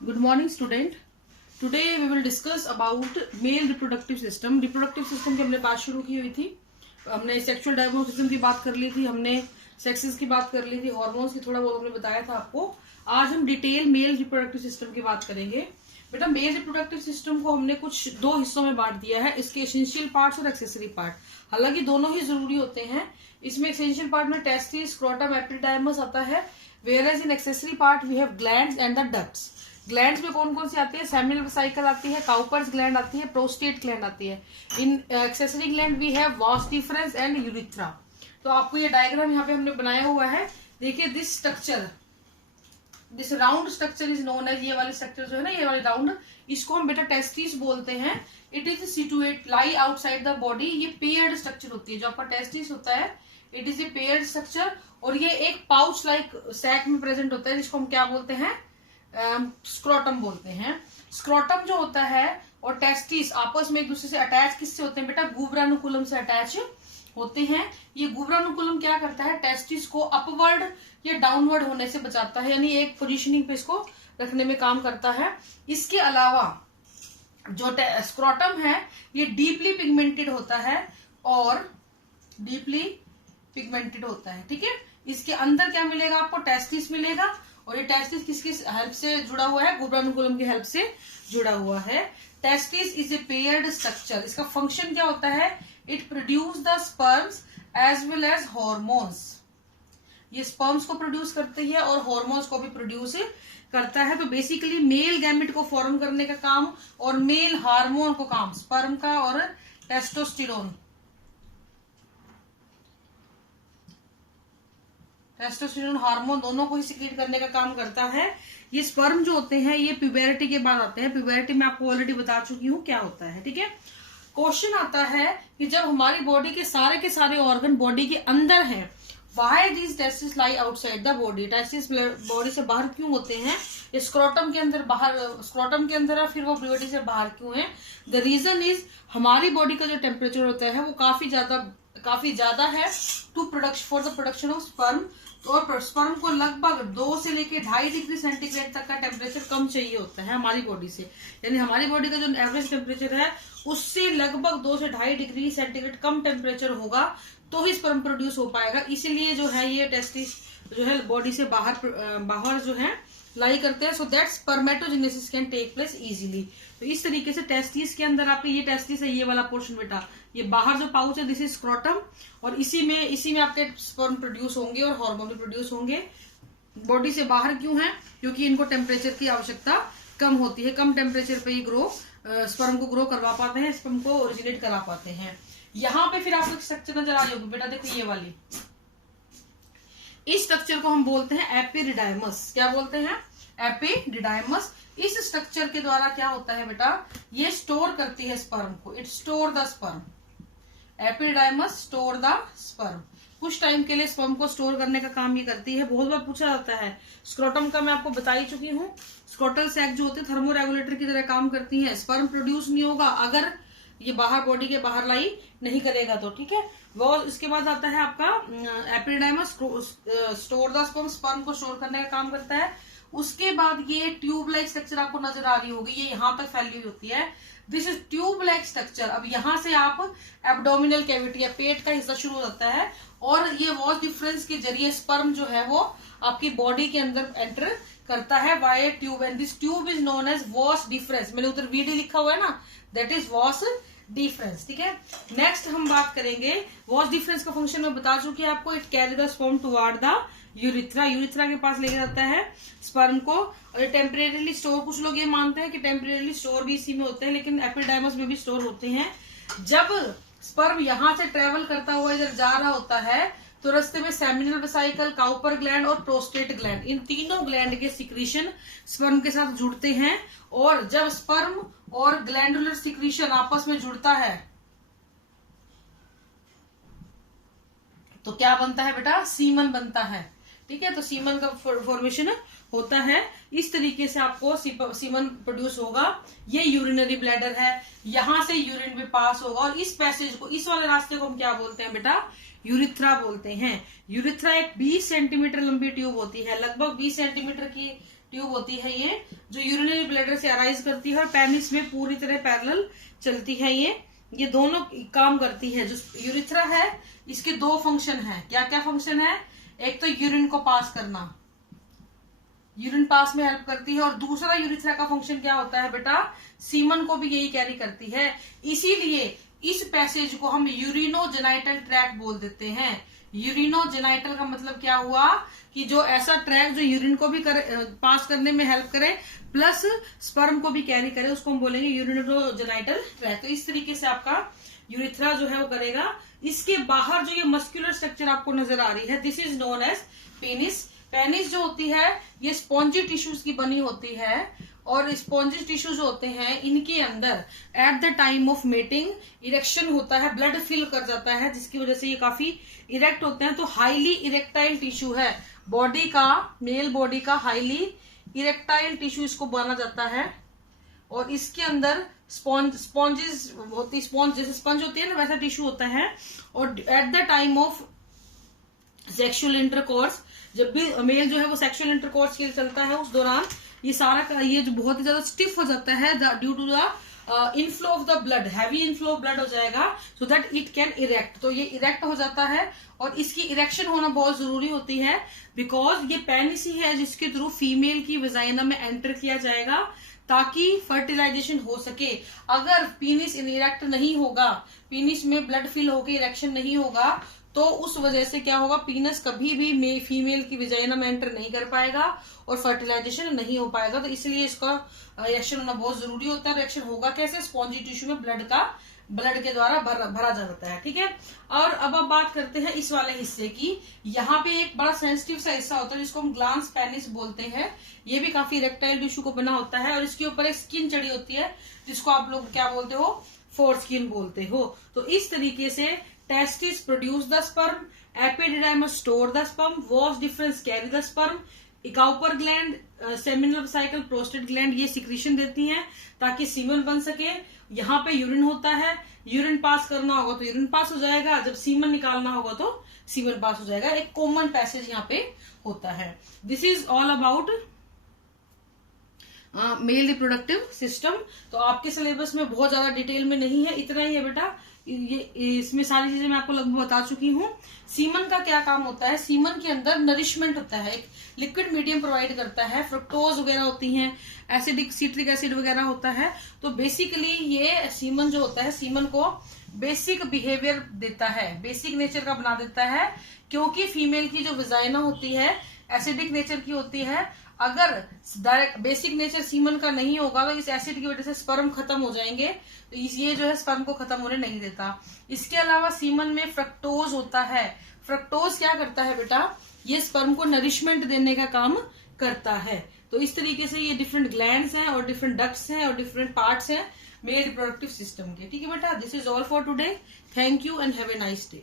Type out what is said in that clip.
Good morning, student. Today we will discuss about male reproductive system. Reproductive system की हमने बात शुरू की हुई थी. हमने सेक्सुअल डायग्नोसिज्म की बात कर ली थी, हमने सेक्सेस की बात कर ली थी, हार्मोन्स की थोड़ा बहुत हमने बताया था आपको. आज हम डिटेल मेल रिप्रोडक्टिव सिस्टम की बात करेंगे. बेटा मेल रिप्रोडक्टिव सिस्टम को हमने कुछ दो हिस्सों में बांट दिया है, इसके एसेंशियल पार्ट्स और एक्सेसरी पार्ट. हालांकि दोनों ही जरूरी होते हैं. इसमें एसेंशियल पार्ट में टेस्टिस, स्क्रोटम, एपिडाइमस आता है, whereas in accessory part we have glands and the ducts. Glands में कौन कौन सी आती है? सेमिनल वेसिकल आती है, काउपर्स ग्लैंड आती है, प्रोस्टेट ग्लैंड आती है. In accessory gland we have vas deferens and urethra. तो आपको ये डायग्राम यहाँ पे हमने बनाया हुआ है. देखिए this structure, this round structure is known as, ये वाली स्ट्रक्चर जो है ना, ये वाली राउंड, इसको हम बेटा टेस्टिस बोलते हैं. It is situate lie outside the body. ये पेयर्ड स्ट्रक्चर होती है. जो आपका टेस्टिस होता है it is a paired structure, और ये एक पाउच लाइक सैक में प्रेजेंट होता है, जिसको हम क्या बोलते हैं? स्क्रोटम बोलते हैं. स्क्रोटम जो होता है और टेस्टिस आपस में एक दूसरे से अटैच किससे होते हैं बेटा? गुब्रानुकुलम से अटैच होते हैं. ये गुब्रानुकुलम क्या करता है? टेस्टिस को अपवर्ड या डाउनवर्ड होने से बचाता है, यानी एक पोजीशनिंग पे इसको रखने में काम करता है. इसके अलावा जो स्क्रोटम है ये डीपली पिगमेंटेड होता है और डीपली पिगमेंटेड होता है. ठीक है, इसके अंदर क्या मिलेगा आपको? टेस्टिस मिलेगा. और ये टेस्टिस किसकी हेल्प से जुड़ा हुआ है? गुब्रानुकुलम की हेल्प से जुड़ा हुआ है. Testis is a paired structure. इसका फंक्शन क्या होता है? It produce the sperms as well as hormones. ये स्पर्म्स को प्रोड्यूस करती है और हॉर्मोन्स को भी प्रोड्यूस करता है. तो बेसिकली मेल गैमेट को फॉर्म करने का काम और मेल हार्मोन को काम, स्पर्म का और टेस्टोस्टेरोन, टेस्टोस्टेरोन हार्मोन दोनों को ही सिक्रीट करने का काम करता है. ये स्पर्म जो होते हैं ये प्यूबरिटी के बाद आते हैं. प्यूबरिटी में आपको ऑलरेडी बता चुकी हूँ क्या होता है. ठीक है, क्वेश्चन आता है कि जब हमारी बॉडी के सारे ऑर्गन बॉडी के अंदर हैं, why these testis lie outside the body? Testis body से बाहर क्यों होते हैं? स्क्रोटम के अंदर बाहर, स्क्रोटम के अंदर है, फिर वो प्यूबरिटी से बाहर क्यों है? द रीजन इज हमारी बॉडी का जो टेम्परेचर होता है वो काफी ज्यादा है to production for the production of sperm. और स्पर्म को लगभग 2 से लेके 2.5 डिग्री सेंटीग्रेड तक का टेम्परेचर कम चाहिए होता है हमारी बॉडी से. यानी हमारी बॉडी का जो एवरेज टेम्परेचर है उससे लगभग 2 से 2.5 डिग्री सेंटीग्रेड कम टेम्परेचर होगा तो ही स्पर्म प्रोड्यूस हो पाएगा. इसीलिए जो है ये टेस्टिस जो है बॉडी से बाहर जो है लाई करते हैं. So that spermatogenesis can take place easily. तो इस तरीके से टेस्टिस के अंदर आपके ये टेस्टिस है, ये वाला पोर्शन बेटा, ये बाहर जो पाउच है दिस इज स्क्रोटम, और इसी में आपके स्पर्म प्रोड्यूस होंगे और हार्मोन भी प्रोड्यूस होंगे. बॉडी से बाहर क्यों है? क्योंकि इनको टेम्परेचर की आवश्यकता कम होती है. कम टेम्परेचर पे ही स्पर्म को ग्रो करवा पाते हैं, स्पर्म को ओरिजिनेट करा पाते हैं. यहाँ पे फिर आपको स्ट्रक्चर नजर आ रही होगी बेटा, देखो ये वाली, इस स्ट्रक्चर को हम बोलते हैं एपिडिडाइमस. क्या बोलते हैं? एपिडिडाइमस. इस स्ट्रक्चर के द्वारा क्या होता है बेटा? ये स्टोर करती है स्पर्म को. It store the sperm. Epididymis store the sperm. कुछ टाइम के लिए स्पर्म को स्टोर करने का काम ये करती है. बहुत बार पूछा जाता है. स्क्रोटम का मैं आपको बता ही चुकी हूँ. स्क्रोटल सैक जो होते हैं थर्मोरेगुलेटर की तरह काम करती है. स्पर्म प्रोड्यूस नहीं होगा अगर ये बाहर बॉडी के बाहर लाई नहीं करेगा तो. ठीक है, वो इसके बाद आता है आपका epididymis store the sperm. Sperm को स्टोर करने का काम करता है. उसके बाद ये ट्यूब लाइक स्ट्रक्चर आपको नजर आ रही होगी, ये यहाँ तक फैली हुई होती है. This is tube like structure. अब यहाँ से आप एब्डोमिनल कैविटी या पेट का हिस्सा शुरू हो जाता है और ये वॉस डिफरेंस के जरिए स्पर्म जो है वो आपकी बॉडी के अंदर एंटर करता है via tube, and this tube is known as vas deferens. मैंने उधर वीडी लिखा हुआ है ना, दैट इज वॉस डिफरेंस. ठीक है, नेक्स्ट हम बात करेंगे वॉस डिफरेंस का फंक्शन में बता चुकी है आपको. It carry the sperm toward the urethra. Urethra के पास लेके जाता है स्पर्म को, और टेम्परेरीली स्टोर, कुछ लोग ये मानते हैं कि टेम्परेरीली स्टोर भी इसी में होते हैं, लेकिन एपिडाइमस में भी स्टोर होते हैं. जब स्पर्म यहां से ट्रेवल करता हुआ इधर जा रहा होता है तो रास्ते में सेमिनल वेसिकल, काउपर ग्लैंड और प्रोस्टेट ग्लैंड, इन तीनों ग्लैंड के सिक्रीशन स्पर्म के साथ जुड़ते हैं. और जब स्पर्म और ग्लैंडुलर सिक्रीशन आपस में जुड़ता है तो क्या बनता है बेटा? सीमन बनता है. ठीक है, तो सीमन का फॉर्मेशन होता है. इस तरीके से आपको सीमन प्रोड्यूस होगा. ये यूरिनरी ब्लैडर है, यहां से यूरिन भी पास होगा, और इस पैसेज को, इस वाले रास्ते को हम क्या बोलते हैं बेटा? यूरिथ्रा बोलते हैं. यूरिथ्रा एक 20 सेंटीमीटर लंबी ट्यूब होती है, लगभग 20 सेंटीमीटर की ट्यूब होती है ये, जो यूरिनरी ब्लैडर से अराइज करती है और पेनिस में पूरी तरह पैरेलल चलती है। ये दोनों काम करती है। जो यूरिथ्रा है इसके दो फंक्शन है। क्या क्या फंक्शन है? एक तो यूरिन को पास करना, यूरिन पास में हेल्प करती है, और दूसरा यूरिथ्रा का फंक्शन क्या होता है बेटा? सीमन को भी यही कैरी करती है। इसीलिए इस पैसेज को हम यूरिनोजेनाइटल ट्रैक बोल देते हैं। यूरिनोजेनाइटल का मतलब क्या हुआ कि जो ऐसा ट्रैक जो यूरिन को भी पास करने में हेल्प करे प्लस स्पर्म को भी कैरी करे, उसको हम बोलेंगे यूरिनोजेनाइटल ट्रैक। तो इस तरीके से आपका यूरिथ्रा जो है वो करेगा। इसके बाहर जो ये मस्कुलर स्ट्रक्चर आपको नजर आ रही है, this is known as penis. Penis जो होती है ये स्पॉन्जी टिश्यूज की बनी होती है, और स्पॉन्जी टिश्यू जो होते हैं इनके अंदर at the time of mating erection होता है, ब्लड फिल कर जाता है, जिसकी वजह से ये काफी इरेक्ट होते हैं। तो हाईली इरेक्टाइल टिश्यू है बॉडी का, मेल बॉडी का हाईली इरेक्टाइल टिश्यू इसको माना जाता है। और इसके अंदर स्पॉन्जेस होती, स्पॉन्ज जैसे स्पंज होती है ना वैसा टिश्यू होता है। और at the time of sexual intercourse, जब भी मेल जो है वो सेक्सुअल इंटरकोर्स के लिए चलता है, उस दौरान ये सारा का ये जो बहुत ही ज्यादा स्टिफ हो जाता है due to the inflow of the blood, heavy inflow of blood हो जाएगा, so that it can erect. तो ये इरेक्ट हो जाता है, और इसकी इरेक्शन होना बहुत जरूरी होती है बिकॉज ये पेनिस ही है जिसके थ्रू फीमेल की वजाइना में एंटर किया जाएगा ताकि फर्टिलाइजेशन हो सके। अगर पीनिस इरेक्ट नहीं होगा, पीनिस में ब्लड फिल होकर इरेक्शन नहीं होगा, तो उस वजह से क्या होगा, पीनस कभी भी फीमेल की वजाइना में एंटर नहीं कर पाएगा और फर्टिलाइजेशन नहीं हो पाएगा। तो इसलिए इसका रिएक्शन होना बहुत जरूरी होता है। रिएक्शन होगा कैसे? स्पॉन्जी टिश्यू में ब्लड के द्वारा भरा जाता है। ठीक है। और अब बात करते हैं इस वाले हिस्से की। यहाँ पे एक बड़ा सेंसिटिव सा हिस्सा होता है जिसको हम ग्लांस पेनिस बोलते हैं। ये भी काफी इरेक्टाइल टिश्यू को बना होता है, और इसके ऊपर एक स्किन चढ़ी होती है जिसको आप लोग क्या बोलते हो? फोर स्किन बोलते हो। तो इस तरीके से testis produce the sperm, epididymis store the sperm, vas deferens carry the sperm, Cowper gland, seminal cycle, prostate gland ये सिक्रीशन देती हैं ताकि सीमन बन सके। यहाँ पे यूरिन होता है, यूरिन पास करना होगा तो यूरिन पास हो जाएगा, जब सीमन निकालना होगा तो सीमन पास हो जाएगा। एक कॉमन पैसेज यहाँ पे होता है। This is all about male reproductive system. तो आपके सिलेबस में बहुत ज्यादा डिटेल में नहीं है, इतना ही है बेटा। ये इसमें सारी चीजें मैं आपको लगभग बता चुकी हूँ। सीमन का क्या काम होता है? सीमन के अंदर नरिशमेंट होता है, एक लिक्विड मीडियम प्रोवाइड करता है, फ्रक्टोज वगैरह होती हैं, एसिडिक सिट्रिक एसिड वगैरह होता है। तो बेसिकली ये सीमन जो होता है, सीमन को बेसिक बिहेवियर देता है, बेसिक नेचर का बना देता है, क्योंकि फीमेल की जो वजाइना होती है एसिडिक नेचर की होती है। अगर डायरेक्ट बेसिक नेचर सीमन का नहीं होगा तो इस एसिड की वजह से स्पर्म खत्म हो जाएंगे, तो ये जो है स्पर्म को खत्म होने नहीं देता। इसके अलावा सीमन में फ्रक्टोज होता है। फ्रक्टोज क्या करता है बेटा? ये स्पर्म को नरिशमेंट देने का काम करता है। तो इस तरीके से ये डिफरेंट ग्लैंड्स हैं और डिफरेंट डक्ट्स हैं और डिफरेंट पार्ट्स हैं मेल रिप्रोडक्टिव सिस्टम के। ठीक है बेटा, this is all for today. Thank you and have a nice day.